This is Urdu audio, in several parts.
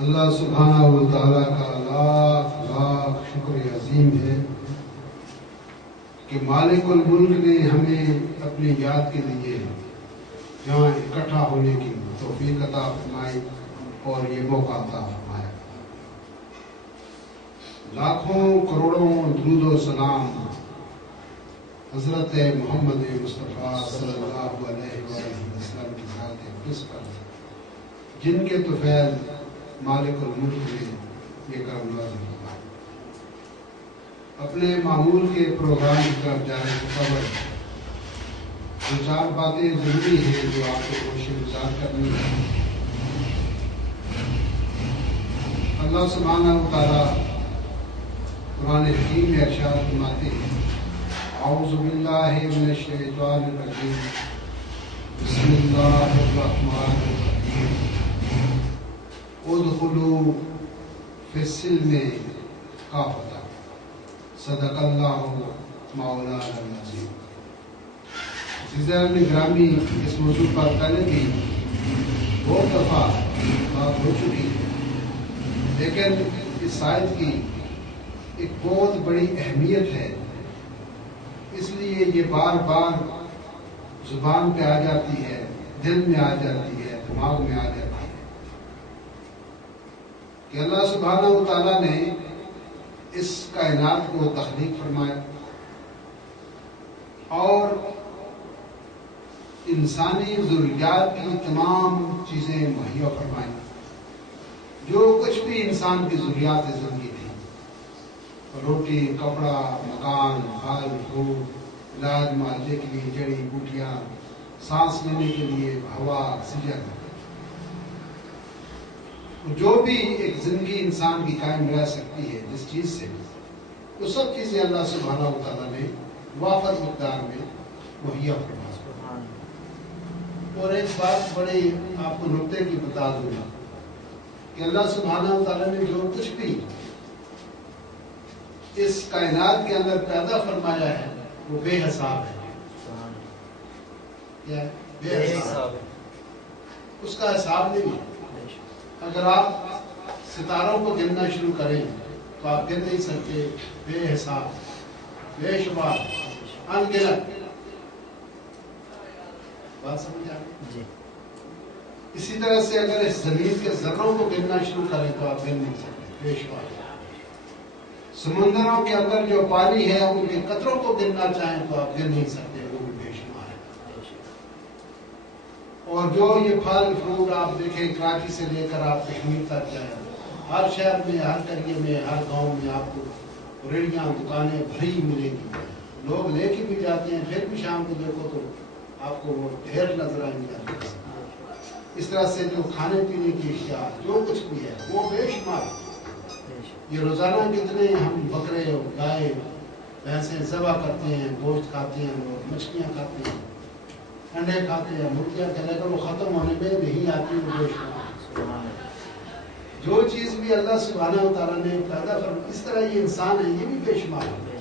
اللہ سبحانہ و تعالیٰ کا لاکھ لاکھ شکر عظیم ہے کہ مالک الملک نے ہمیں اپنی یاد کے لیے یہاں اکٹھا ہونے کی توفیق عطا فرمائی اور یہ موقع عطا فرمایا۔ لاکھوں کروڑوں درود و سلام حضرت محمد مصطفیٰ صلی اللہ علیہ وسلم کی ذات اقدس پر، جن کے طفیل مالک الملک نے یہ کرم نوازی فرمائی۔ اپنے معمول کے پروگرام کی طرف جانے سے قبل دو چار باتیں ضروری ہیں جو آپ کو کوشش گزار کرنی ہے۔ اللہ سبحانہ و تعالیٰ قرآن حکیم میں ارشاد فرماتے ہیں، اعوذ باللہ من الشیطان الرجیم، بسم اللہ الرحمن الرحیم، ادخلوا فی السلم کافۃ، صدق اللہ مولانا العظیم۔ عزیزان گرامی، اس موضوع پر پہلے بھی بہت دفعہ بات ہو چکی ہے، لیکن اس آیت کی ایک بہت بڑی اہمیت ہے، اس لیے یہ بار بار زبان پہ آ جاتی ہے، دل میں آ جاتی ہے، دماغ میں آ جاتی ہے کہ اللہ سبحانہ و تعالیٰ نے اس کائنات کو تخلیق فرمایا اور انسانی ضروریات کی تمام چیزیں مہیا فرمائیں، جو کچھ بھی انسان کی ضروریات زندگی تھی، روٹی، کپڑا، مکان، پھل پھول، علاج معالجے کے لیے جڑی بوٹیاں، سانس لینے کے لیے ہوا، آکسیجن، جو بھی ایک زندگی انسان کی قائم رہ سکتی ہے جس چیز سے، وہ سب چیزیں اللہ سبحانہ و تعالیٰ نے وافر مقدار میں مہیا فرمائی۔ اور ایک بات بڑے آپ کو نکتے کی بتا دوں گا کہ اللہ سبحانہ و تعالیٰ نے جو کچھ بھی اس کائنات کے اندر پیدا فرمایا ہے وہ بے حساب ہے۔ کیا ہے؟ بے حساب، اس کا حساب نہیں ہے۔ اگر آپ ستاروں کو گننا شروع کریں تو آپ گن نہیں سکتے، بے حساب، بے شمار، ان گنت۔ بات سمجھ آ گئی؟ اسی طرح سے اگر اس زمین کے ذروں کو گننا شروع کریں تو آپ گن نہیں سکتے، بے شمار۔ سمندروں کے اندر جو پانی ہے ان کے قطروں کو گننا چاہیں تو آپ گن نہیں سکتے، وہ بھی بے شمار ہے۔ اور جو یہ پھل فروٹ آپ دیکھیں، کراچی سے لے کر آپ کشمیر تک جائیں، ہر شہر میں، ہر قریے میں، ہر گاؤں میں آپ کو ریڑیاں، دکانیں بھری ملیں گی، لوگ لے کے بھی جاتے ہیں، پھر بھی شام کو دیکھو تو آپ کو وہ ڈھیر نظر آئیں گے۔ اس طرح سے جو کھانے پینے کی اشیاء جو کچھ بھی ہے وہ بے شمار۔ یہ روزانہ کتنے ہم بکرے، گائے، بھینسیں ذبح کرتے ہیں، گوشت کھاتے ہیں، لوگ مچھلیاں کھاتے ہیں، انڈے کھاتے ہیں، مرغیاں کھاتے ہیں، وہ ختم ہونے میں نہیں آتی وہ بے شمار۔ جو چیز بھی اللہ سبحانہ و تعالیٰ نے پیدا فرمایا، اس طرح یہ انسان ہے، یہ بھی بے شمار ہے۔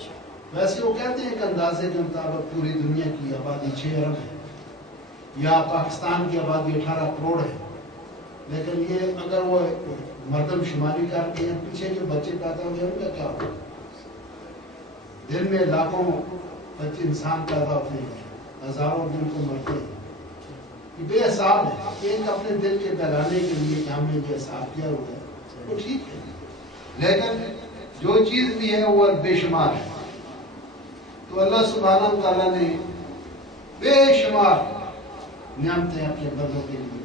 ویسے وہ کہتے ہیں کہ اندازے کے مطابق پوری دنیا کی آبادی 6 ارب ہے، یا پاکستان کی آبادی 18 کروڑ ہے، لیکن یہ اگر وہ مردم شماری کرتے ہیں، پیچھے جو بچے پیدا ہوئے ان کا کیا ہوگا؟ دن میں لاکھوں بچے انسان پیدا ہوتے ہیں، ہزاروں دن کو مرتے ہیں۔ یہ بے حساب ہے۔ ایک اپنے دل کے بہلانے کے لیے کہ ہم نے یہ حساب کیا ہوا ہے وہ ٹھیک ہے، لیکن جو چیز بھی ہے وہ بے شمار ہے۔ تو اللہ سبحانہ و تعالیٰ نے بے شمار نعمتیں اپنے بندوں کے لیے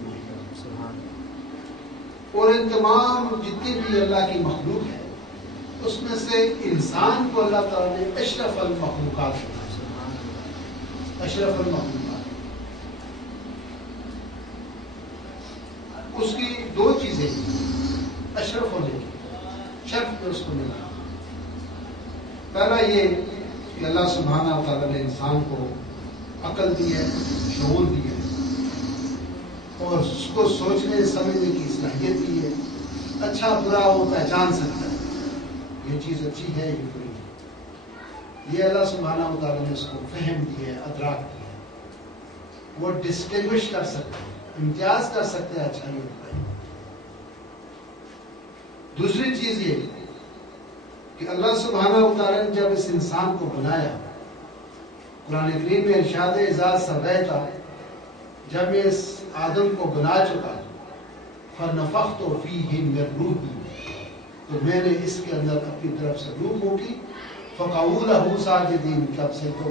اور ان تمام جتنی بھی اللہ کی مخلوق ہے اس میں سے انسان کو اللہ تعالیٰ نے اشرف المخلوقات بنایا۔ اشرف المخلوقات، اس کی 2 چیزیں اشرف ہونے کی، شرف میں اس کو ملا۔ پہلا یہ کہ اللہ سبحانہ و تعالیٰ نے انسان کو عقل دی ہے، شعور دی ہے، اور اس کو سوچنے سمجھنے کی صلاحیت دی ہے، اچھا برا وہ پہچان سکتا ہے، یہ چیز اچھی ہے، یہ بری ہے۔ یہ اللہ سبحانہ و تعالیٰ نے اس کو فہم دی ہے، ادراک دی ہے، وہ ڈسٹنگوش کر سکتا ہے، امتیاز کر سکتے ہیں اچھائی اور برائی۔ چیز یہ کہ اللہ سبحانہ و تعالیٰ نے جب اس انسان کو بنایا، قرآن کریم میں ارشاد اذا سویتا، جب میں اس آدم کو بنا چکا فنفخت فیہ من روحی، تو میں نے اس کے اندر اپنی طرف سے روح پھونکی، فقعوا لہ ساجدین، جب سے تو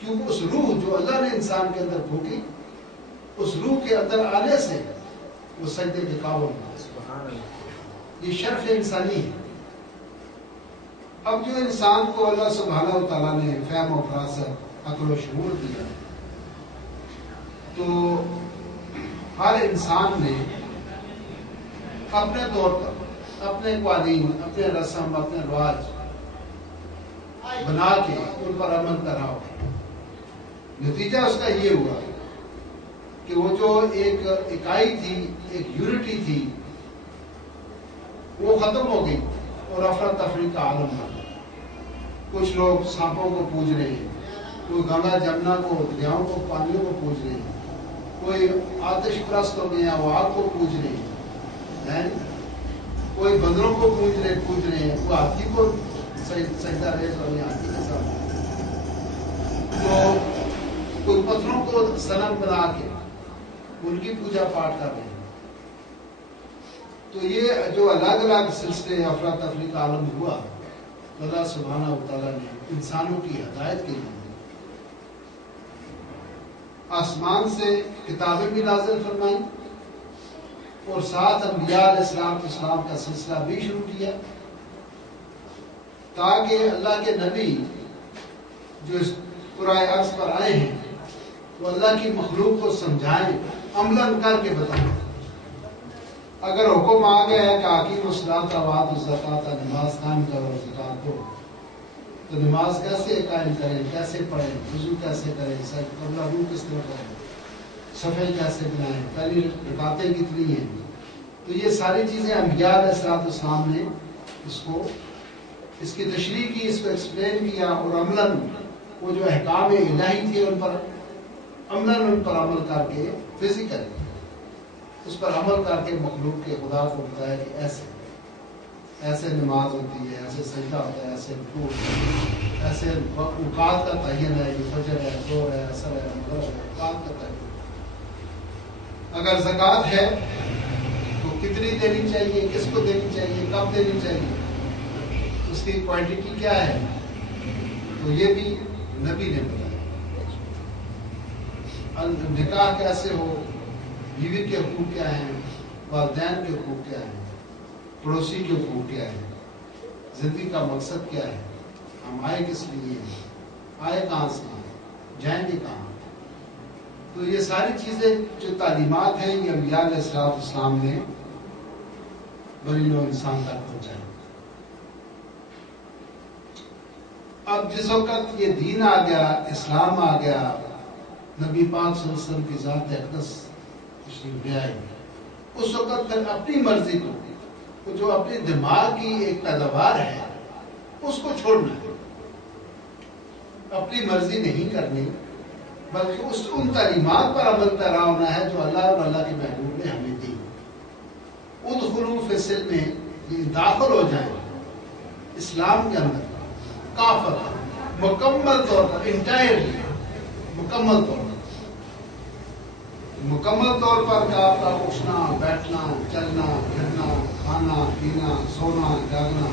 کیونکہ اس روح جو اللہ نے انسان کے اندر پھونکی، اس روح کے اندر آنے سے وہ سجدے کے قابل ہوتا ہے۔ یہ شرف انسانی ہے۔ اب جو انسان کو اللہ سبحانہ و تعالیٰ نے فہم و فراست، عقل و شعور دیا، تو ہر انسان نے اپنے طور پر اپنے قوانین، اپنے رسم، اپنے رواج بنا کے ان پر عمل کرا ہو۔ نتیجہ اس کا یہ ہوا کہ وہ جو ایک اکائی تھی، ایک یونٹی تھی، وہ ختم ہو گئی اور افراتفری کا عالم بن گیا۔ کچھ لوگ سانپوں کو پوج رہے ہیں، کوئی گنگا جمنا کو، دریاؤں کو، پانیوں کو پوج رہے ہیں، کوئی آتش پرست ہو گئے ہیں، وہ آگ کو پوج رہے ہیں، کوئی بندروں کو پوج رہے ہیں، کوئی ہاتھی کو سجدہ ریز والے ہاتھی کے ساتھ، تو کوئی پتھروں کو صنم بنا کے ان کی پوجا پاٹ کر رہے ہیں۔ تو یہ جو الگ الگ سلسلے افراتفری کا عالم ہوا، اللہ سبحانہ و تعالیٰ نے انسانوں کی ہدایت کے لیے آسمان سے کتابیں بھی نازل فرمائیں اور ساتھ انبیاء علیہ السلام کا سلسلہ بھی شروع کیا، تاکہ اللہ کے نبی جو اس قرآن عرض پر آئے ہیں وہ اللہ کی مخلوق کو سمجھائیں، عملاً کر کے بتائیں۔ اگر حکم آ گیا ہے کہ اقیموا الصلاۃ وآتوا الزکاۃ، نماز قائم کرو، زکات دو، تو نماز کیسے قائم کریں، کیسے پڑھیں، وضو کیسے کریں، قبلہ رو کس طرح کریں، صفحے کیسے بنائیں، پہلی رکعتیں کتنی ہیں، تو یہ ساری چیزیں انبیاء علیہ السلام نے اس کی تشریح کی، اس کو ایکسپلین کیا، اور عملاً وہ جو احکام الہی تھے ان پر عمل کر کے فزیکل اس پر عمل کر کے مخلوق کے خدا کو بتایا کہ ایسے نماز ہوتی ہے، ایسے سجدہ ہوتا ہے، ایسے رکوع ہوتا ہے، ایسے اوقات کا تعین ہے، یہ فجر ہے، ظہر ہے، عصر ہے، مغرب ہے، اوقات کا تعین۔ اگر زکوٰۃ ہے تو کتنی دینی چاہیے، کس کو دینی چاہیے، کب دینی چاہیے، اس کی کوانٹٹی کیا ہے، تو یہ بھی نبی نے بتایا۔ نکاح کیسے ہو، بیوی کے حقوق کیا ہیں، والدین کے حقوق کیا ہیں، پڑوسی کے حقوق کیا ہیں، زندگی کا مقصد کیا ہے، ہم آئے کس لیے ہیں، آئے کہاں سے ہیں، جائیں گے کہاں۔ تو یہ ساری چیزیں جو تعلیمات ہیں یہ انبیاء علیہ السلام نے بنی نوع انسان تک پہنچائی۔ اب جس وقت یہ دین آ گیا، اسلام آ گیا، نبی پاک صلی اللہ علیہ وسلم کی ذات اقدس تشریف لے آئی، اس وقت پھر اپنی مرضی کو، جو اپنے دماغ کی ایک پیداوار ہے، اس کو چھوڑنا ہے، اپنی مرضی نہیں کرنی، بلکہ ان تعلیمات پر عمل پیرا ہونا ہے جو اللہ اور اللہ کے محبوب نے ہمیں دی۔ ادخلوا فی السلم میں یہ داخل ہو جائیں اسلام کے اندر، کافر مکمل طور پر، انٹائرلی مکمل طور پر آپ کا اٹھنا، بیٹھنا، چلنا، پھرنا، کھانا، پینا، سونا، جاگنا،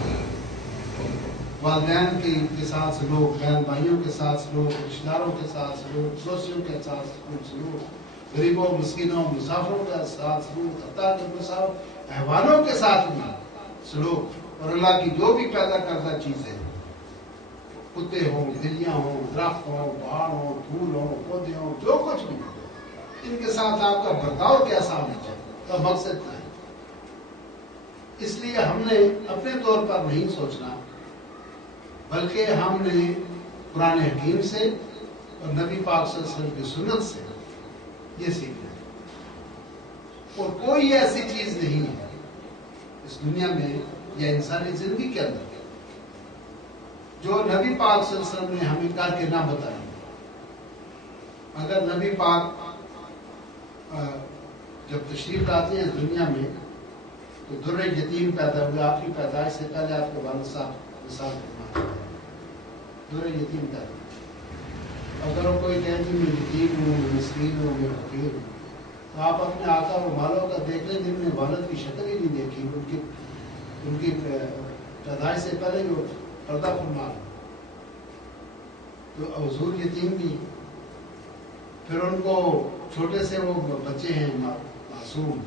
والدین کے ساتھ سلوک، بہن بھائیوں کے ساتھ سلوک، رشتہ داروں کے ساتھ سلوک، پڑوسیوں کے ساتھ سلوک، غریبوں، مسکینوں، مسافروں کے ساتھ سلوک، حتیٰ کہ حیوانوں کے ساتھ بھی سلوک، اور اللہ کی جو بھی پیدا کردہ چیزیں، کتے ہوں، بلیاں ہوں، درخت ہوں، پہاڑ ہوں، پھول ہوں، پودے ہوں، جو کچھ بھی، ان کے ساتھ آپ کا برتاؤ کیسا ہونا چاہیے، کا مقصد کیا ہے۔ اس لیے ہم نے اپنے طور پر نہیں سوچنا، بلکہ ہم نے قرآن حکیم سے اور نبی پاک صلی اللہ علیہ وسلم کی سنت سے یہ سیکھنا ہے۔ اور کوئی ایسی چیز نہیں ہے اس دنیا میں یا انسانی زندگی کے اندر جو نبی پاک صلی اللہ علیہ وسلم نے ہمیں کر کے نہ بتائی۔ اگر نبی پاک جب تشریف لاتے ہیں دنیا میں تو در یتیم پیدا ہوئے، آپ کی پیدائش سے پہلے آپ کے والد صاحب مثال فرماتے ہیں، در یتیم پیدا ہوئے۔ اگر وہ کوئی کہے کہ میں یتیم ہوں، میں مسکین ہوں، میں فقیر ہوں، تو آپ اپنے آقا و مالوں کا دیکھ لیں جن نے والد کی شکل ہی نہیں دیکھی، ان کی پیدائش سے پہلے جو پردہ فرما، تو حضور یتیم بھی، پھر ان کو چھوٹے سے وہ بچے ہیں معصوم،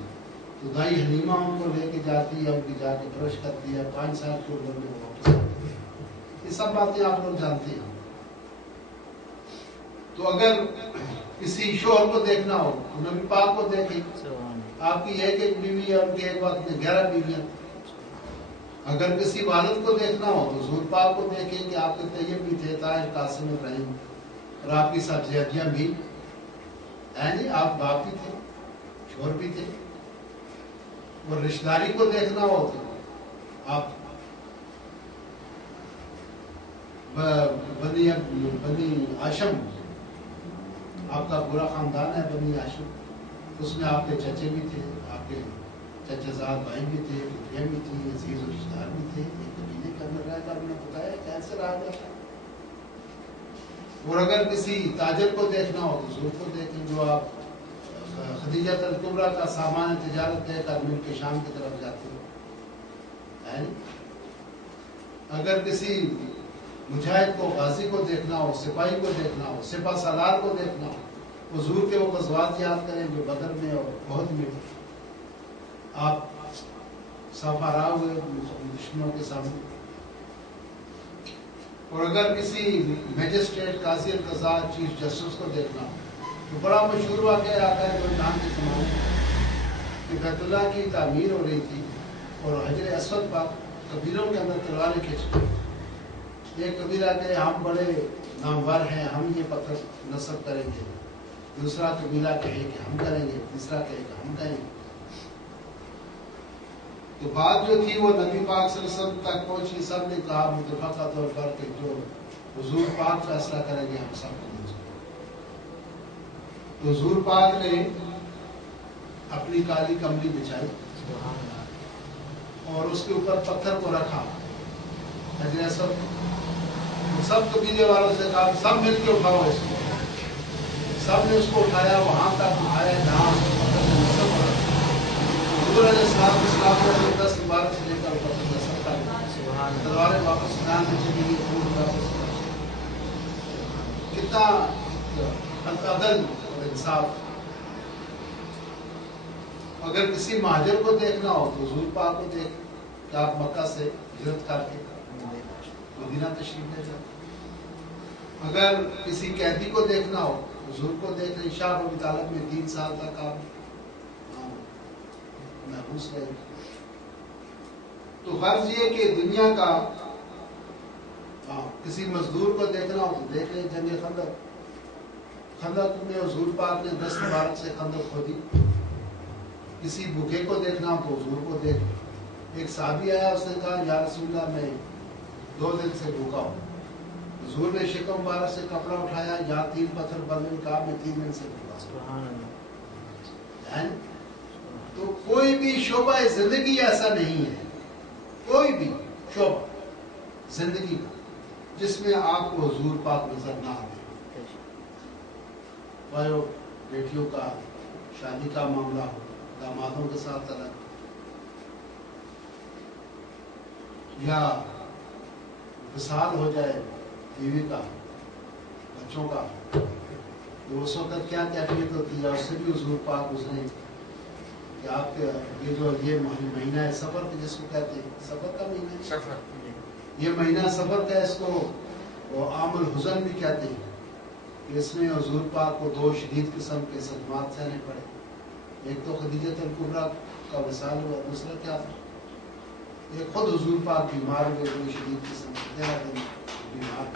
تو دائی حلیمہ ان کو لے کے جاتی ہے، ان کی جا کے پرورش کرتی ہے، 5 سال کی عمر میں وہ واپس آتی ہے۔ یہ سب باتیں آپ لوگ جانتے ہیں۔ تو اگر کسی شوہر کو دیکھنا ہو تو نبی پاک کو دیکھیں، آپ کی ایک بیوی ہے، ان کے ایک وقت میں 11 بیویاں۔ اگر کسی والد کو دیکھنا ہو تو حضور پاک کو دیکھیں کہ آپ کے طیب بھی تھے، طاہر، قاسم، ابراہیم، اور آپ کی سب زیادیاں بھی ہیں جی، آپ باپ بھی تھے، شوہر بھی تھے۔ اور رشتہ داری کو دیکھنا ہو تو آپ بنی ہاشم، آپ کا پورا خاندان ہے بنی ہاشم، اس میں آپ کے چچے بھی تھے، آپ کے چچا زاد بھائی بھی تھے، بیٹیاں بھی تھیں، عزیز و رشتہ دار بھی تھے۔ ایک قبیلے کے اندر رہ کر انہوں نے بتایا کیسے رہا جاتا ہے۔ اور اگر کسی تاجر کو دیکھنا ہو تو حضور کو دیکھیں، جو آپ خدیجہ الکبریٰ کا سامان تجارت لے کر ملک شام کی طرف جاتے ہیں۔ اگر کسی مجاہد کو، غازی کو دیکھنا ہو، سپاہی کو دیکھنا ہو، سپہ سالار کو دیکھنا ہو، حضور کے وہ غزوات یاد کریں جو بدر میں اور احد میں آپ سفارا ہوئے دشمنوں کے سامنے۔ اور اگر کسی میجسٹریٹ، قاضی القضاء، چیف جسٹس کو دیکھنا ہو تو بڑا مشہور واقعہ آتا ہے جو جان کے زمانے کہ بیت اللہ کی تعمیر ہو رہی تھی اور حجر اسود پر قبیلوں کے اندر تلواریں کھینچ گئی۔ ایک قبیلہ کہ ہم بڑے نامور ہیں، ہم یہ پتھر نصب کریں گے، دوسرا قبیلہ کہے کہ ہم کریں گے، تیسرا کہے کہ ہم کریں گے۔ تو بات جو تھی وہ نبی پاک صلی اللہ علیہ وسلم تک پہنچی، سب نے کہا متفقہ طور پر کہ جو حضور پاک فیصلہ کریں گے ہم سب کو منظور۔ تو حضور پاک نے اپنی کالی کملی بچھائی اور اس کے اوپر پتھر کو رکھا، حجر اسود، سب قبیلے والوں سے کہا سب مل کے اٹھاؤ اس کو۔ سب نے اس کو اٹھایا، وہاں تک اٹھایا جہاں پتھر سے نصب ہو رہا۔ حضور علیہ السلام نے 10 مبارک سے لے کر پتھر نصب کر تلواریں واپس میدان میں چلی گئی، خون واپس۔ کتنا عدل اور انصاف۔ اگر کسی مہاجر کو دیکھنا ہو تو حضور پاک کو دیکھ کہ آپ مکہ سے ہجرت کر کے مدینہ تشریف لے جائیں۔ اگر کسی قیدی کو دیکھنا ہو حضور کو دیکھ لیں، شاہ ابی طالب میں 3 سال تک آپ محبوس رہے۔ تو غرض یہ کہ دنیا کا کسی مزدور کو دیکھنا ہو تو دیکھ لیں جنگ خندق۔ خندق میں حضور پاک نے 10 مبارک سے خندق کھودی۔ کسی بھوکے کو دیکھنا ہو تو حضور کو دیکھ۔ ایک صحابی آیا، اس نے کہا یا رسول اللہ میں 2 دن سے بھوکا ہوں۔ حضور نے شکم مبارک سے کپڑا اٹھایا، یا 3 پتھر بندے، کہا میں 3 دن سے بھوکا ہوں۔ تو کوئی بھی شعبہ زندگی ایسا نہیں ہے، کوئی بھی شعبہ زندگی کا جس میں آپ کو حضور پاک نظر نہ آئے۔ وہ بیٹیوں کا شادی کا معاملہ ہو، دامادوں کے ساتھ طلاق، یا وصال ہو جائے بیوی کا، بچوں کا، تو اس وقت کیا کیفیت ہوتی ہے، اس سے بھی حضور پاک گزرے کہ آپ کے یہ مہینہ ہے سفر کا، جس کو کہتے ہیں سفر کا مہینہ ہے، سفر، یہ مہینہ سفر کا، اس کو عام الحزن بھی کہتے ہیں کہ اس میں حضور پاک کو 2 شدید قسم کے صدمات سہنے پڑے۔ ایک تو خدیجہ الکبریٰ کا وصال ہوا، دوسرا کیا تھا، ایک خود حضور پاک بیمار ہوئے 2 شدید قسم کے، 13 دن بیمار۔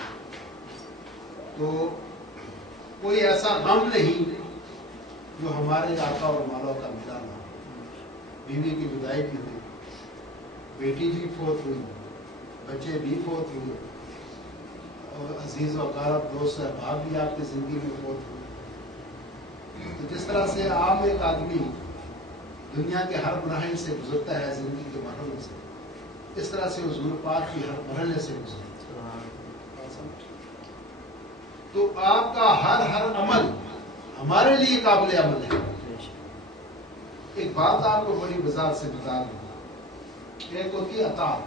تو کوئی ایسا غم نہیں جو ہمارے آقا اور مولا کا ملا نہ ہو۔ بیوی کی جدائی بھی ہوئی، بیٹی بھی فوت ہوئی، بچے بھی فوت ہوئے، اور عزیز و اقارب، دوست احباب بھی آپ کی زندگی میں فوت ہوئے۔ تو جس طرح سے عام ایک آدمی دنیا کے ہر مراحل سے گزرتا ہے، زندگی کے مرحلوں سے، اس طرح سے حضور پاک کی ہر مرحلے سے گزرتا ہے۔ تو آپ کا ہر عمل ہمارے لیے قابل عمل ہے۔ ایک بات آپ کو بڑی وضاحت سے بتا دوں، ایک ہوتی ہے اطاعت،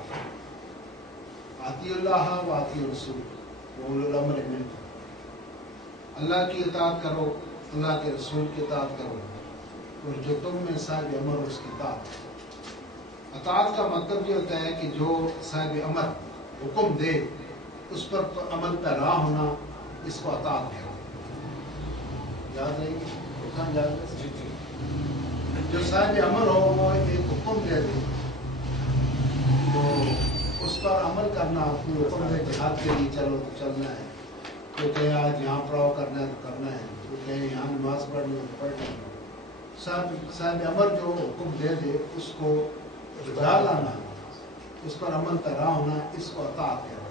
اطیعوا اللہ و اطیعوا الرسول واولو الامر منکم، اللہ کی اطاعت کرو، اللہ کے رسول کی اطاعت کرو، اور جو تم میں صاحب امر اس کی اطاعت۔ اطاعت کا مطلب یہ ہوتا ہے کہ جو صاحب امر حکم دے اس پر عمل پیرا ہونا، اس کو اطاعت ہے۔ یاد رہے گی؟ جو صاحب امر ہو وہ ایک حکم دے دے تو اس پر عمل کرنا، کوئی حکم دے جہاد کے لیے چلو تو چلنا ہے، کوئی کہے آج یہاں پڑاؤ کرنا ہے تو کرنا ہے، کوئی کہے یہاں نماز پڑھنی ہے تو پڑھنا ہے۔ صاحب امر جو حکم دے دے اس کو رجا لانا، اس پر عمل پیرا ہونا، اس کو اطاعت کہتے ہیں۔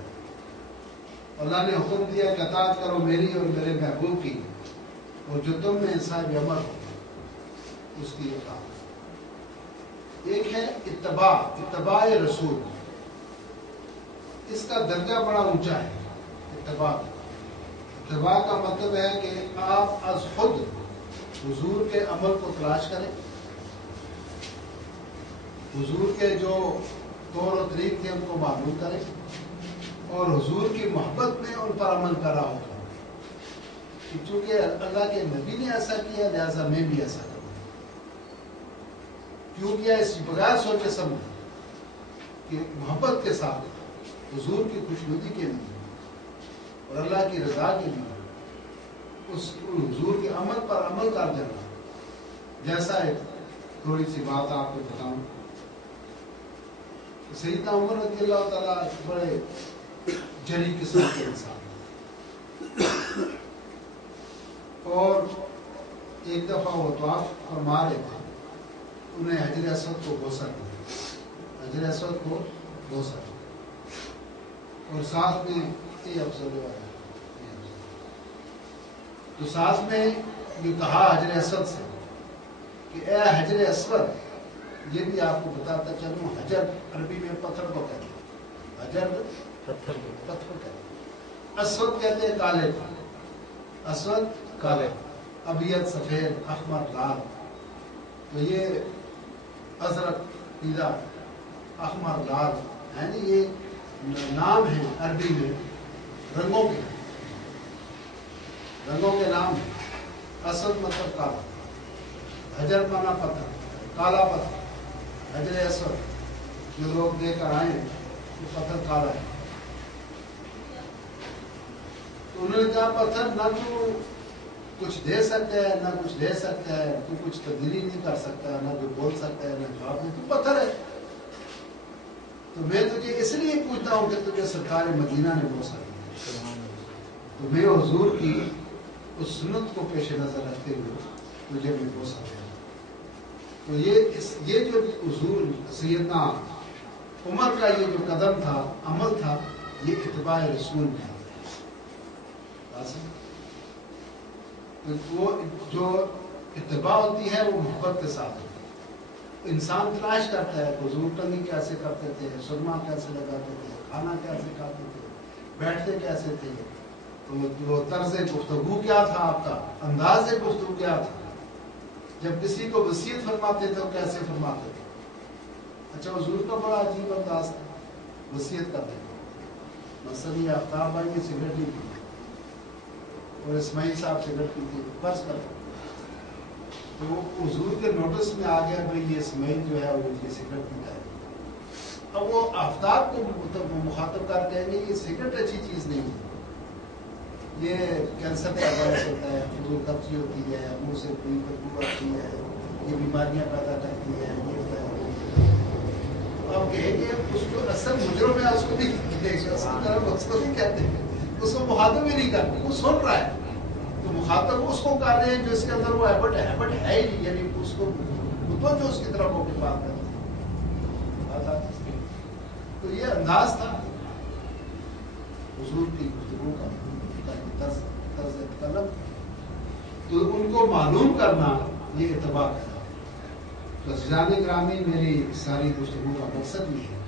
اللہ نے حکم دیا کہ اطاعت کرو میری اور میرے محبوب کی، اور جو تم میں صاحب امر ہو اس کی اطاعت۔ ایک ہے اتباع رسول، اس کا درجہ بڑا اونچا ہے۔ اتباع کا مطلب ہے کہ آپ از خود حضور کے عمل کو تلاش کریں، حضور کے جو طور و طریق تھے ان کو معلوم کریں، اور حضور کی محبت میں ان پر عمل پیرا ہو۔ چونکہ اللہ کے نبی نے ایسا کیا لہذا میں بھی ایسا کروں۔ کیوں کیا؟ اس بغیر سوچے سمجھے کہ محبت کے ساتھ حضور کی خوشنودی کے لیے اور اللہ کی رضا کے لیے اس حضور کے عمل پر عمل کر دینا۔ جیسا ایک تھوڑی سی بات آپ کو بتاؤں، سیدنا عمر رضی اللہ تعالیٰ بڑے جری قسم کے انسان، اور ایک دفعہ وہ طواف فرما رہے تھے، انہیں حجر اسود کو بوسا دیا، حجر اسود کو بوسا دیا، اور ساتھ میں یہ افضل ہوا، تو ساتھ میں یہ کہا حجر اسود سے کہ اے حجر اسود، یہ بھی آپ کو بتاتا چلوں، حجر عربی میں پتھر کو کہتے ہیں، حجر پتھر کہتے ہیں، اسود کہتے ہیں کالے کو، اسود کالے، ابیض سفید، احمر لال، تو یہ ازرق پیلا احمر لال، یعنی یہ نام ہیں عربی میں رنگوں کے نام ہیں۔ اسود مطلب کالا، حجر مانا پتھر، کالا پتھر، حجر اسود جو لوگ دے کر آئے ہیں وہ پتھر کالا ہے۔ تو انہوں نے کہا پتھر نہ تو کچھ دے سکتا ہے نہ کچھ لے سکتا ہے، تو کچھ تبدیلی نہیں کر سکتا، نہ جو بول سکتا ہے نہ جواب دے، تو پتھر ہے۔ تو میں تجھے اس لیے پوچھتا ہوں کہ تجھے سرکار مدینہ نے بوسا دیا، تو میں حضور کی اس سنت کو پیش نظر رکھتے ہوئے تجھے میں بوسا دیا۔ تو یہ جو حضور سیدنا عمر کا یہ جو قدم تھا، عمل تھا، یہ اتباع رسول تھا۔ وہ جو اتباع ہوتی ہے وہ محبت کے ساتھ ہوتی ہے۔ انسان تلاش کرتا ہے حضور کنگھی کیسے کرتے تھے، سرما کیسے لگاتے تھے، کھانا کیسے کھاتے تھے، بیٹھتے کیسے تھے، تو وہ طرز گفتگو کیا تھا، آپ کا انداز گفتگو کیا تھا، جب کسی کو وصیت فرماتے تھے تو کیسے فرماتے تھے۔ اچھا حضور کا بڑا عجیب انداز تھا وصیت کرنے کا۔ مثلا یہ آفتاب بھائی نے سگریٹ نہیں پی اور اسماعیل صاحب سگریٹ پیتے، فرض کرتے، تو وہ حضور کے نوٹس میں آ گیا بھائی یہ اسماعیل جو ہے وہ یہ سگریٹ پیتا ہے۔ اب وہ آفتاب کو مخاطب کر کہیں گے یہ سگریٹ اچھی چیز نہیں ہے، یہ کینسر کا باعث ہوتا ہے، فضول خرچی ہوتی ہے، منہ سے کوئی بدبو آتی ہے، یہ بیماریاں پیدا کرتی ہے، یہ ہوتا ہے۔ اب کہیں گے اس کو اصل مجرم ہے، اس کو بھی اس کو نہیں کہتے، اس کو مخاطب ہی نہیں کرتے، وہ سن رہا ہے تو مخاطب اس کو کر رہے ہیں جو اس کے اندر وہ ہیبٹ ہے ہی نہیں، یعنی اس کو متوجہ اس کی طرف ہو کے بات کرتے ہیں۔ تو یہ انداز تھا حضور کی گفتگو کا طرز قلم، تو ان کو معلوم کرنا یہ اتباع ہے۔ تو عزیزان گرامی، میری ساری گفتگو کا مقصد یہ ہے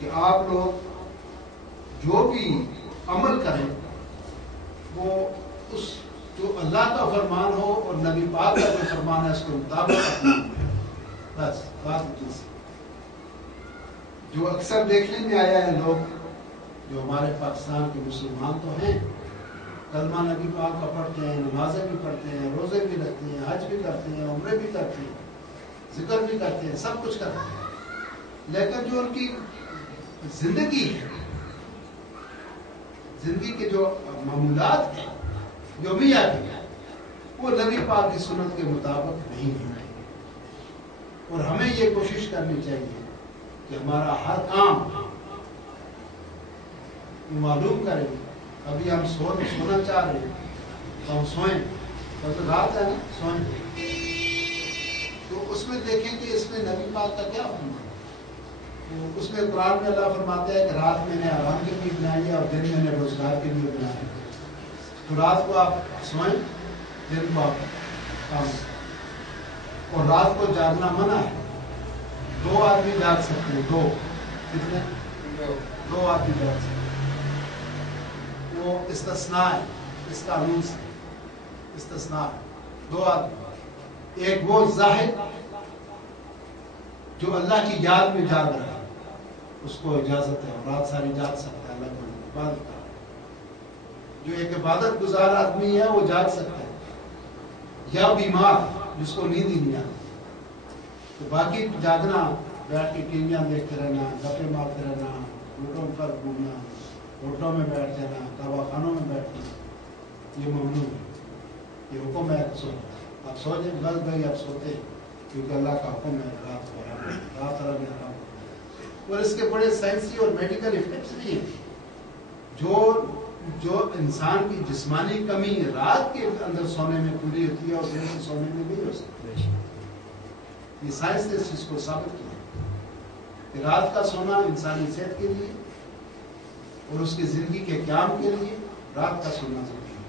کہ آپ لوگ جو بھی عمل کریں وہ اس جو اللہ کا فرمان ہو اور نبی پاک کا جو فرمان ہے اس کے مطابق بس بات اتنی سی۔ جو اکثر دیکھنے میں آیا ہے، لوگ جو ہمارے پاکستان کے مسلمان تو ہیں، کلمہ نبی پاک کا پڑھتے ہیں، نمازیں بھی پڑھتے ہیں، روزے بھی رکھتے ہیں، حج بھی کرتے ہیں، عمرے بھی کرتے ہیں، ذکر بھی کرتے ہیں، سب کچھ کرتے ہیں، لیکن جو ان کی زندگی ہے، زندگی کے جو معمولات ہیں یومیہ کے، وہ نبی پاک کی سنت کے مطابق نہیں ہے۔ اور ہمیں یہ کوشش کرنی چاہیے کہ ہمارا ہر کام معلوم کریں۔ ابھی ہم سونا چاہ رہے ہیں تو ہم سوئیں، تو رات ہے نا، سوئیں، تو اس میں دیکھیں کہ اس میں نبی پاک کا کیا حکم ہے۔ تو اس میں قرآن میں اللہ فرماتا ہے کہ رات میں نے آرام کے لیے بنائی ہے اور دن میں نے روزگار کے لیے بنایا ہے۔ تو رات کو آپ سوئیں، دن کو آپ کام کریں، اور رات کو جاگنا منع ہے۔ 2 آدمی جاگ سکتے ہیں، 2 کتنے؟ 2 آدمی جاگ سکتے ہیں، وہ استثناء ہے، اس قانون سے استثناء ہے۔ 2 آدمی، ایک وہ زاہد جو اللہ کی یاد میں جاگ رہا ہے، اس کو اجازت ہے، رات ساری جاگ سکتا ہے، اللہ کو عبادت کر رہا ہے۔ جو ایک عبادت گزار آدمی ہے وہ جاگ سکتا ہے، یا بیمار جس کو نیند ہی نہیں آتی۔ تو باقی جاگنا، بیٹھ کے ٹیویاں دیکھتے رہنا، گپے مارتے رہنا، روڈوں پر گھومنا، ہوٹلوں میں بیٹھ جانا، دواخانوں میں بیٹھنا، یہ ممنوع ہے۔ یہ حکم ہے سو آپ سو جائیں، بس بھائی آپ سوتے، کیونکہ اللہ کا حکم ہے رات کو آرام، رات آرام آرام۔ اور اس کے بڑے سائنسی اور میڈیکل افیکٹس بھی ہیں۔ جو انسان کی جسمانی کمی رات کے اندر سونے میں پوری ہوتی ہے اور دن میں سونے میں نہیں ہو سکتی۔ یہ سائنس نے اس چیز کو ثابت کیا کہ رات کا سونا انسانی صحت کے لیے اور اس کی زندگی کے قیام کے لیے رات کا سونا ضروری ہے۔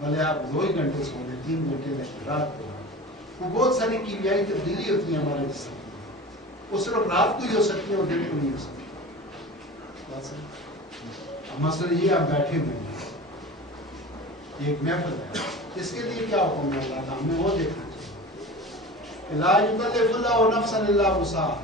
بھلے آپ 2 ہی گھنٹے سو لیں، 3 گھنٹے لیکن رات کو وہ بہت ساری کیمیائی تبدیلی ہوتی ہیں ہمارے جسم میں، وہ صرف رات کو ہی ہو سکتی ہے اور دن کو نہیں ہو سکتی۔ مثلا یہ آپ بیٹھے ہوئے ہیں، یہ ایک محفل ہے، اس کے لیے کیا حکم ہے اللہ کا، ہمیں وہ دیکھنا چاہیے۔ لا یکلف اللہ نفسا الا وسعها،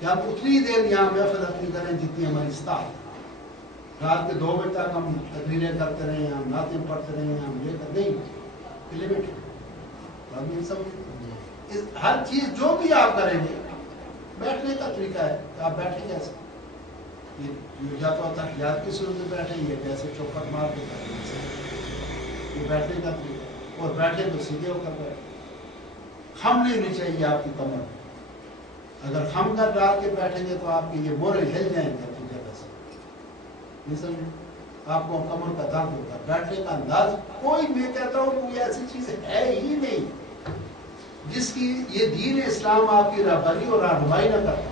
کہ آپ اتنی دیر یہاں محفل اپنی کریں جتنی ہماری استطاعت۔ رات کے 2 بجے تک ہم تقریریں کرتے رہے ہیں، ہم نعتیں پڑھتے رہے ہیں، ہم یہ کر نہیں لمٹ ہے۔ ہر چیز جو بھی آپ کریں گے، بیٹھنے کا طریقہ ہے کہ آپ بیٹھیں کیسے، یا تو تحیات کی صورت میں بیٹھیں گے، جیسے چوکھٹ مار کے بیٹھیں، یہ بیٹھنے کا طریقہ ہے، اور بیٹھے تو سیدھے ہو کر بیٹھیں۔ خم نہیں ہونی چاہیے آپ کی کمر، اگر خم کر ڈال کے بیٹھیں گے تو آپ کے یہ مورے ہل جائیں گے اپنی جگہ سے، نہیں سمجھے، آپ کو کمر کا درد ہوتا ہے۔ بیٹھنے کا انداز کوئی، میں کہتا ہوں کوئی ایسی چیز ہے ہی نہیں جس کی یہ دین اسلام آپ کی رہبری اور رہنمائی نہ کرتا۔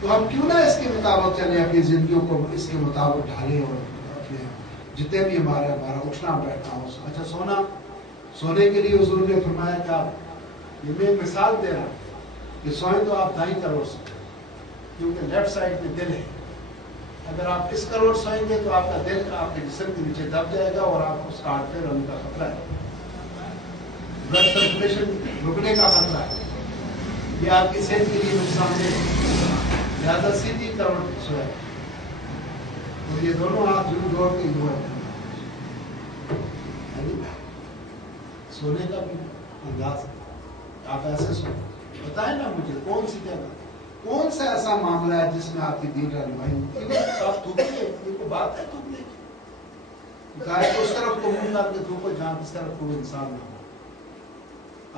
تو ہم کیوں نہ اس کے مطابق چلیں، اپنی زندگیوں کو اس کے مطابق ڈھالیں، اور اپنے جتنے بھی ہمارا اٹھنا بیٹھنا ہو۔ اچھا، سونے کے لیے حضور نے فرمایا کہ آپ، یہ میں ایک مثال دے رہا ہوں کہ سوئیں تو آپ دائیں کروڑ سے، کیونکہ لیفٹ سائڈ میں دل ہے۔ اگر آپ اس کروڑ سوئیں گے تو آپ کا دل آپ کے جسم کے نیچے دب جائے گا اور آپ کو اس کا ہارٹ فیل ہونے کا خطرہ ہے، بلڈ سرکولیشن رکنے کا خطرہ ہے، یہ آپ کی صحت کے لیے نقصان دہ ہے۔ لہٰذا سیدھی کروڑ سوئے، اور یہ دونوں ہاتھ جوڑ کے ہوا ہے۔ سونے کا بھی انداز، آپ ایسے سوئیں، بتائیں نا مجھے کون سی جگہ، کون سا ایسا معاملہ ہے جس میں آپ کی دین رہنمائی، آپ تھوکیں، یہ کوئی بات ہے تھوکنے کی، گائے کو اس طرف کو منہ کر کے تھوکو جہاں اس طرف کوئی انسان نہ ہو۔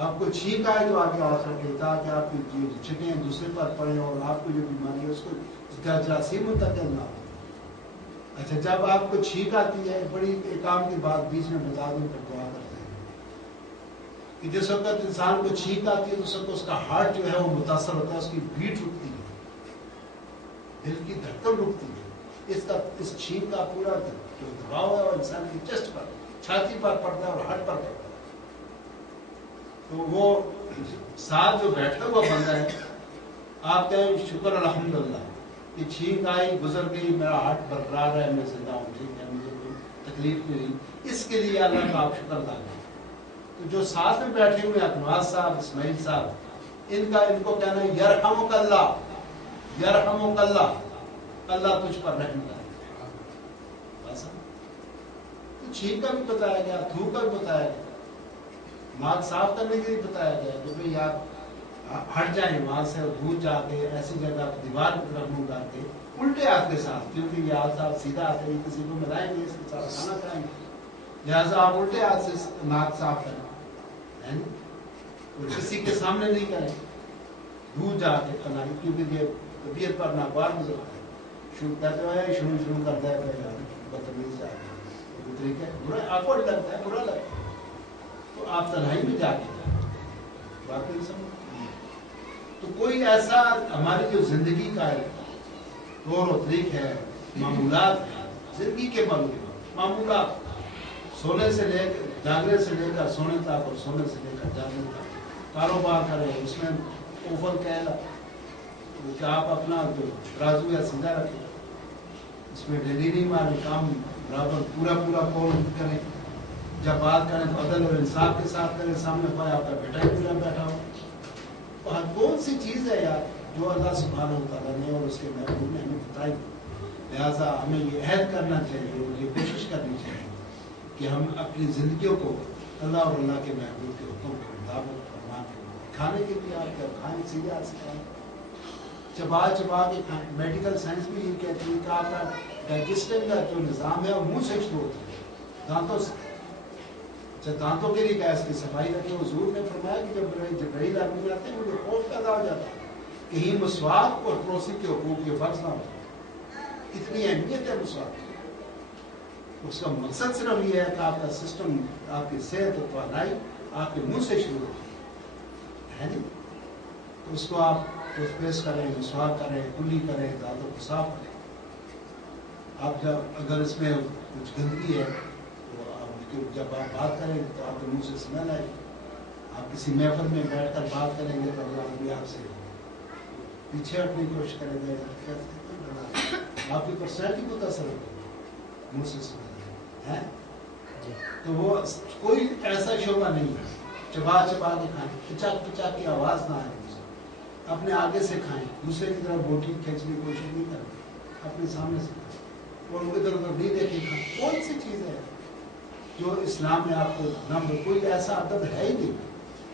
آپ کو چھینک آئے تو آگے ہاتھ رکھے تاکہ آپ کی جو چھٹیں دوسرے پر پڑیں اور آپ کو جو بیماری ہے اس کو جراثیم منتقل نہ ہو۔ اچھا، جب آپ کو چھینک آتی ہے، بڑی ایک کام کی بات بیچ میں بتا دوں پھر دعا کرتے ہیں، کہ جس وقت انسان کو چھینک آتی ہے تو اس وقت اس کا ہارٹ جو ہے وہ متاثر ہوتا ہے، اس کی بیٹ رکتی ہے، دل کی دھڑکن رکتی ہے۔ اس چھینک کا پورا جو دباؤ ہے وہ انسان کی چیسٹ پر، چھاتی پر پڑتا ہے اور ہارٹ پر پڑتا ہے۔ تو وہ ساتھ جو بیٹھا ہوا بندہ ہے، آپ کہیں شکر الحمدللہ، کہ چھینک آئی گزر گئی، میرا ہارٹ برقرار ہے، میں زندہ ہوں، ٹھیک ہے، مجھے کوئی تکلیف نہیں ہوئی، اس کے لیے اللہ کا آپ شکر ادا کریں۔ تو جو ساتھ میں بیٹھے ہوئے اکنواز صاحب، اسماعیل صاحب، ان کو کہنا ہے یرحمک اللہ، یرحمک اللہ، اللہ تجھ پر رحم کرے۔ تو چھینک کا بھی بتایا گیا، تھوک کا بھی بتایا گیا، ناک صاف کرنے کے لیے بتایا گیا کہ بھئی آپ ہٹ جائیں وہاں سے، اور دور جا کے ایسی جگہ دیوار کی طرف منہ کر کے الٹے ہاتھ کے ساتھ، کیونکہ یہ ہاتھ آپ سیدھا آتے ہیں کسی کو ملائیں گے، اس کے ساتھ کھانا کھائیں گے، لہٰذا آپ الٹے ہاتھ سے ناک صاف کریں، اور کسی کے سامنے نہیں کریں، دور جا کے کھلائیں، کیونکہ یہ طبیعت پر ناگوار گزرتا ہے، شروع کرتے ہوئے شروع کرتا ہے پہلے بدتمیز جا کے، طریقہ برا آکورڈ لگتا ہے، برا لگتا ہے، تو آپ تنہائی میں جا کے باقی سمجھ۔ تو کوئی ایسا ہماری جو زندگی کا طور و طریق ہے، معمولات ہے، زندگی کے معمولات، سونے سے لے کر جاگنے سے لے کر سونے تک، اور سونے سے لے کر جاگنے تک کاروبار کریں، اس میں اوفر کہلا کہ آپ اپنا جو ترازو یا سیدھا رکھیں، اس میں ڈیلی نہیں ماریں، کام برابر پورا کون کریں، جب بات کریں تو عدل اور انصاف کے ساتھ کریں، سامنے پائے آپ کا بیٹا ہی پورا بیٹھا ہو۔ کون سی چیز ہے یار جو اللہ سبحانہ وتعالیٰ نے اور اس کے محبوب نے ہمیں بتائی، لہٰذا ہمیں یہ عہد کرنا چاہیے اور یہ کوشش کرنی چاہیے کہ ہم اپنی زندگیوں کو اللہ اور اللہ کے محبوب کے حکم کے مطابق فرمان کے کھانے کے لیے آپ کیا کھائیں، سیدھے ہاتھ سے کھائیں، چبا کے کھائیں۔ میڈیکل سائنس بھی یہ کہتی ہے کہ آپ کا ڈائجسٹنگ کا جو نظام ہے وہ منہ سے شروع ہوتا ہے، دانتوں سے۔ دانتوں کے لیے کیا اس کی صفائی رکھیں؟ حضور نے فرمایا کہ جب جبرائیل آدمی آتے ہیں مجھے خوف پیدا ہو جاتا ہے کہیں مسواک اور پڑوسی کے حقوق کے فرض نہ ہو۔ اتنی اہمیت ہے مسواک کی، اس کا مقصد صرف یہ ہے کہ آپ کا سسٹم، آپ کی صحت و توانائی آپ کے منہ سے شروع ہے نہیں، تو اس کو آپ ٹوتھ پیسٹ کریں، مسواک کریں، کلی کریں، دانتوں کو صاف کریں۔ آپ اگر اس میں کچھ گندگی ہے جب آپ بات کریں تو آپ کے منہ سے اسمیل آئے، آپ کسی محفل میں بیٹھ کر بات کریں گے تو اللہ بھی آپ سے پیچھے ہٹنے کی کوشش کرے گا، آپ کی پرسنالٹی کو تاثر ہوگا منہ سے اسمیل ہے۔ تو وہ کوئی ایسا شعبہ نہیں ہے، چبا کے کھائیں، پچا کی آواز نہ آئے، اپنے آگے سے کھائیں، دوسرے کی طرف بوٹی کھینچنے کی کوشش نہیں کریں، اپنے سامنے سے کھائیں، اور ادھر ادھر نہیں دیکھیں کھائیں۔ کون سی چیز ہے جو اسلام میں آپ کو نمبر، کوئی ایسا ادب ہے ہی نہیں،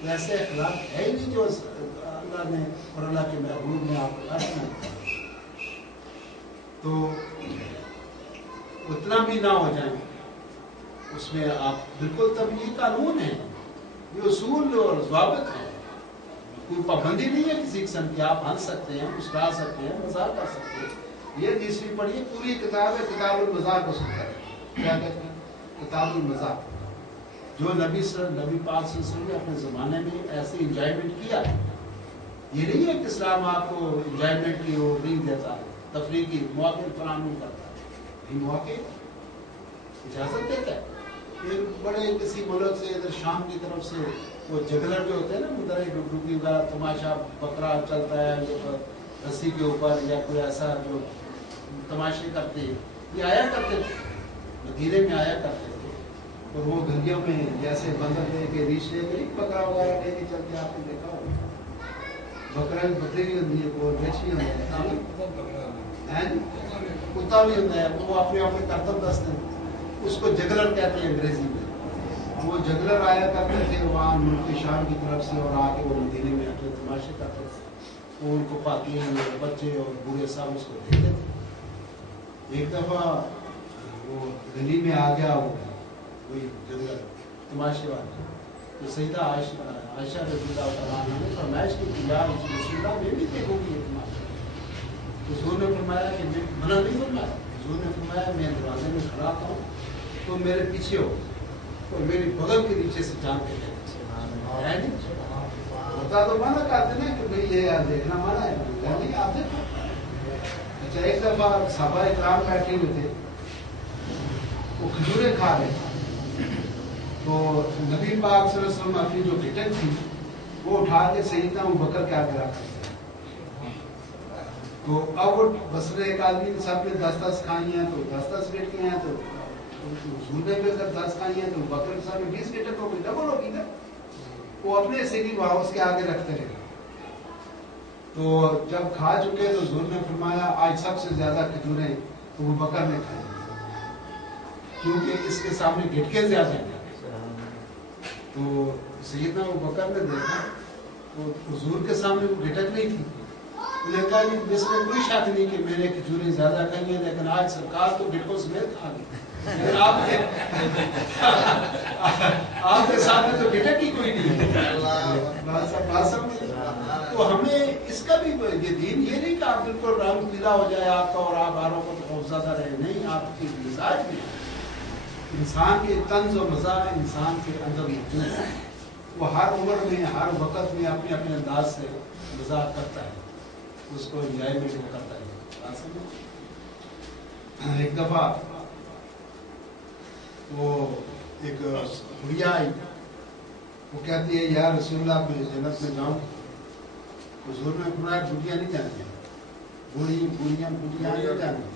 کوئی ایسے اخلاق ہے ہی نہیں جو اللہ نے اور اللہ کے محبوب نے آپ کو رکھنا ہے۔ تو اتنا بھی نہ ہو جائیں اس میں آپ بالکل، تب یہ قانون ہے، یہ اصول اور ضوابط ہیں، کوئی پابندی نہیں ہے کسی قسم کی، آپ ہنس سکتے ہیں، مسکرا سکتے ہیں، مذاق کر سکتے ہیں۔ یہ تیسری پڑھیے، پوری کتاب ہے، کتاب المزاح کو سکتا ہے، کیا کہتے ہیں؟ کتاب المزاح، جو نبی پاک صلی اللہ علیہ وسلم نے اپنے زمانے میں ایسے انجوائمنٹ کیا ہے۔ یہ نہیں ہے کہ اسلام آپ کو انجوائمنٹ کی وہ نہیں دیتا، تفریح کی مواقع فراہم نہیں کرتا، یہ مواقع اجازت دیتا ہے۔ ایک بڑے کسی ملک سے ادھر شام کی طرف سے وہ جگلر جو ہوتے ہیں نا، مدرے ڈبڈوبی وغیرہ تماشا، بکرا چلتا ہے رسی کے اوپر، یا کوئی ایسا جو تماشے کرتے ہیں، یہ آیا کرتے تھے، مدینے میں آیا کرتے تھے، اور وہ گلیوں میں جیسے بندر لے کے ریچھ لے کے بکرا وغیرہ لے کے چلتے، آپ نے دیکھا ہوگا، بکرا بھی بکری بھی ہوتی ہے، وہ بیچ بھی ہوتا ہے، کتا بھی ہوتا ہے، وہ اپنے اپنے کرتب دست ہیں، اس کو جگلر کہتے ہیں انگریزی میں۔ وہ جگلر آیا کرتے تھے وہاں ملک شام کی طرف سے، اور آ کے وہ مدینے میں اپنے تماشے کرتے تھے، وہ ان کو پاتی ہیں، بچے اور بوڑھے صاحب اس کو دیکھتے تھے۔ ایک دفعہ وہ گلی میں آ گیا وہی جگلر تماشے والا، تو سیدہ عائشہ رضی اللہ تعالیٰ عنہ نے فرمائش کی کہ یا رسول اللہ میں بھی دیکھوں گی یہ تماشا۔ حضور نے فرمایا کہ میں منع نہیں فرمایا، حضور نے فرمایا میں دروازے میں کھڑا ہوں تو میرے پیچھے ہو اور میری بغل کے نیچے سے جان کے لے ہوتا تو منع کرتے نا کہ بھئی یہ یار دیکھنا منع ہے، نہیں آپ دیکھو۔ اچھا ایک دفعہ صحابہ کرام بیٹھے ہوئے تھے، وہ کھجوریں کھا رہے تھے، تو نبی پاک صلی اللہ علیہ وسلم اپنی جو گھٹن تھی وہ اٹھا کے سیدنا ابوبکر کے آگے رکھ کرتے ہیں. تو اب وہ بس ایک آدمی سب نے 10 کھائی ہیں تو 10 گٹ کے ہیں, تو حضور نے بھی اگر 10 کھائی ہیں تو بکر کے سامنے 20 گٹن ہو گئی, ڈبل ہوگی نا. وہ اپنے سے بھی وہاں اس کے آگے رکھتے رہے. تو جب کھا چکے تو حضور نے فرمایا آج سب سے زیادہ کھجوریں تو وہ بکر نے کھائی, کیونکہ اس کے سامنے گھٹکے زیادہ ہیں. تو سیدنا ابو بکر نے دیکھا تو حضور کے سامنے وہ گھٹک نہیں تھی. انہوں نے کہا کہ اس میں کوئی شک نہیں کہ میں نے کھجوریں زیادہ کھائی ہیں, لیکن آج سرکار تو گھٹکوں سمیت کھا گئی. آپ کے سامنے تو گھٹک ہی کوئی نہیں ہے. تو ہمیں اس کا بھی یہ دین یہ نہیں کہ آپ بالکل رنگ پیلا ہو جائے آپ کا اور آپ باروں کو بہت زیادہ رہے, نہیں. آپ کی مزاج بھی انسان کے طنز و مزاح انسان کے اندر موجود ہے. وہ ہر عمر میں ہر وقت میں اپنے اپنے انداز سے مزاح کرتا ہے, اس کو انجوائمنٹ وہ کرتا ہے. ایک دفعہ وہ ایک بڑھیا آئی, وہ کہتی ہے یا رسول اللہ میں جنت میں جاؤں. حضور نے فرمایا بڑھیا نہیں جانتی, بوڑھیاں نہیں جانتی.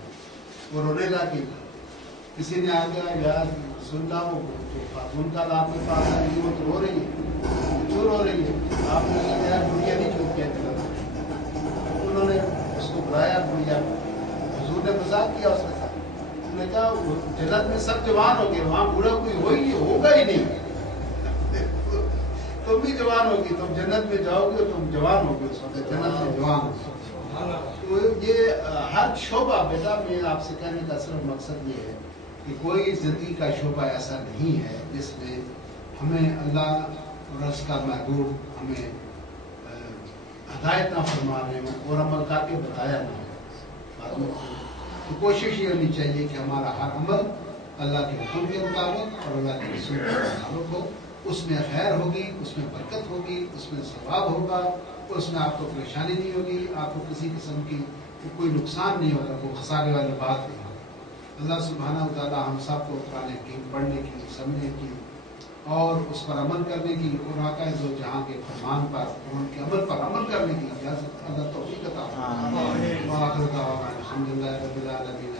وہ رونے لگی. کسی نے آ گیا یا رسول اللہ وہ جو خاتون کا آپ کے پاس آئی وہ تو رو رہی ہے, کیوں رو رہی ہے؟ آپ نے کہا بڑھیا نہیں کیوں کہتے. انہوں نے اس کو بلایا بڑھیا, حضور نے مذاق کیا اس کے ساتھ. انہوں نے کہا جنت میں سب جوان ہو گئے, وہاں بوڑھا کوئی ہوگا ہی نہیں. تم بھی جوان ہوگی, تم جنت میں جاؤ گے تم جوان ہوگے اس وقت جنت میں جوان ہوگی. تو یہ ہر شعبہ, بیٹا میں آپ سے کہنے کا صرف مقصد یہ ہے کہ کوئی زندگی کا شعبہ ایسا نہیں ہے جس میں ہمیں اللہ اور اس کا محبوب ہمیں ہدایت نہ فرما رہے ہوں اور عمل کر کے بتایا نہ ہو. تو کوشش یہ ہونی چاہیے کہ ہمارا ہر عمل اللہ کے حکم کے مطابق اور اللہ کے رسول کے مطابق ہو. اس میں خیر ہوگی, اس میں برکت ہوگی, اس میں ثواب ہوگا, اس میں آپ کو پریشانی نہیں ہوگی, آپ کو کسی قسم کی کوئی نقصان نہیں ہوگا, کوئی خسارے والی بات نہیں ہوگی. اللہ سبحانہ و تعالی ہم سب کو قرآن حکیم پڑھنے کی, سمجھنے کی اور اس پر عمل کرنے کی اور آقا ذو جہاں کے فرمان پر اور ان کے عمل پر عمل کرنے کی اجازت اللہ توفیق عطا فرمائے. وآخر دعوانا الحمدللہ رب العالمین.